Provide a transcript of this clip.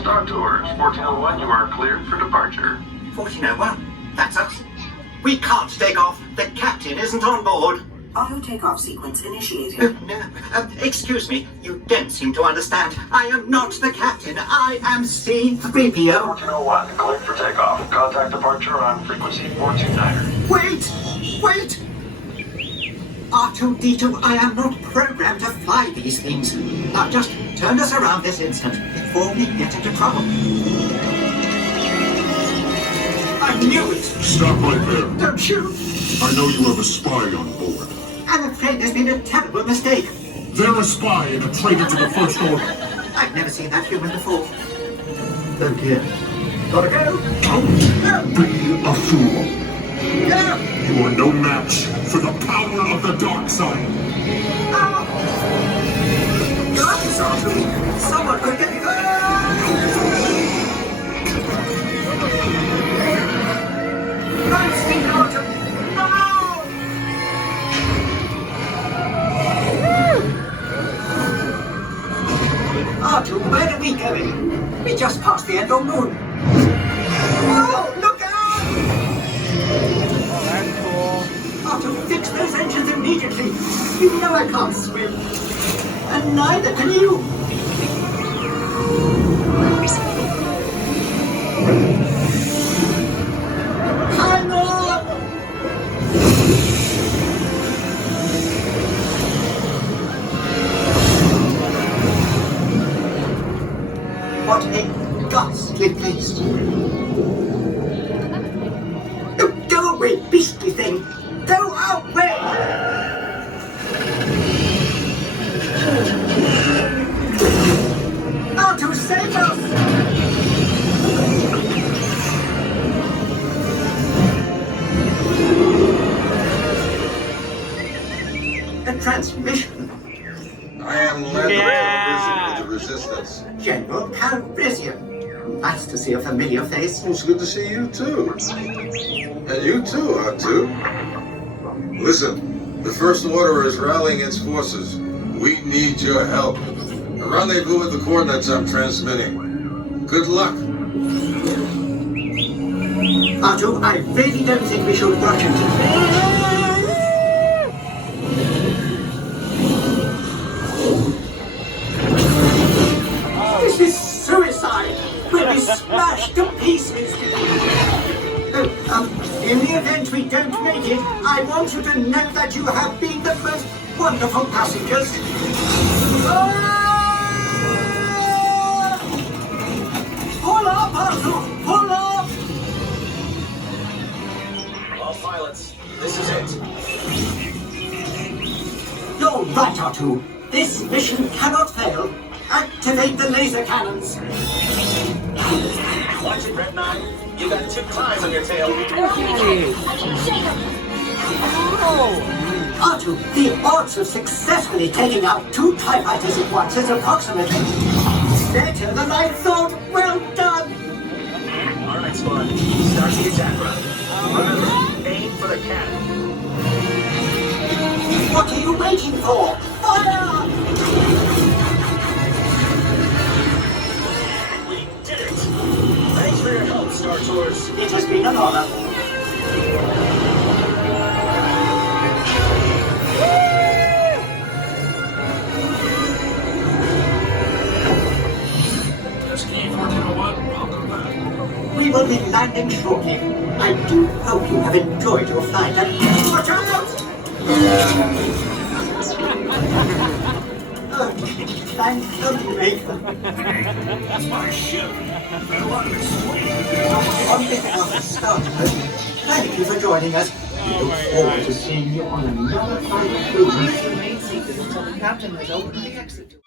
Star Tours, 1401, you are cleared for departure. 1401? That's us. We can't take off. The captain isn't on board. Auto takeoff sequence initiated. No, excuse me. You don't seem to understand. I am not the captain. I am C-3PO. 1401, cleared for takeoff. Contact departure on frequency 429er. Wait! R2-D2, I am not programmed to fly these things. Now just turn us around this instant before we get into trouble. I knew it! Stop right there. Don't shoot! I know you have a spy on board. I'm afraid there's been a terrible mistake. They're a spy and a traitor to the First Order. I've never seen that human before. Oh dear. Gotta go! Don't be a fool. Go! You are no match for the power of the dark side. Ow! Guys, R2! Someone could get me I've seen R2! R2, where are we going? We just passed the Endor moon. Oh, look out! Oh, that's cool. R2, fix those engines immediately. You know I can't swim. And neither can you. Hang on! What a ghastly place. Go away, beastly thing. Go away! Now to save us! A transmission. I am led Yeah. with the resistance. General Calrissian. Nice to see a familiar face. It's good to see you too. And you too, R2. Listen, the First Order is rallying its forces. We need your help. A rendezvous with the coordinates I'm transmitting. Good luck. R2, I really don't think we should rush into This is suicide! We'll be smashed to pieces! In the event we don't make it, I want you to know that you have been the most wonderful passengers. Pull up, R2! Pull up! All pilots, this is it. You're right, R2. This mission cannot fail. Activate the laser cannons. Watch it, Red 9. You got 2 climbs on your tail. R2, the odds of successfully taking out 2 TIE fighters at once is approximately better than I thought. Well done! All right, squad. Start the attack run. Remember, aim for the cannon. What are you waiting for? Fire! We did it! Thanks for your help, Star Tours. It has been an honor. We will be landing shortly. I do hope you have enjoyed your flight and watch out! Oh, thank the Maker. That's my ship. On behalf of Star Tours, thank you for joining us. We look forward to seeing you on another flight cruise. Remain seated until the captain has opened the exit door.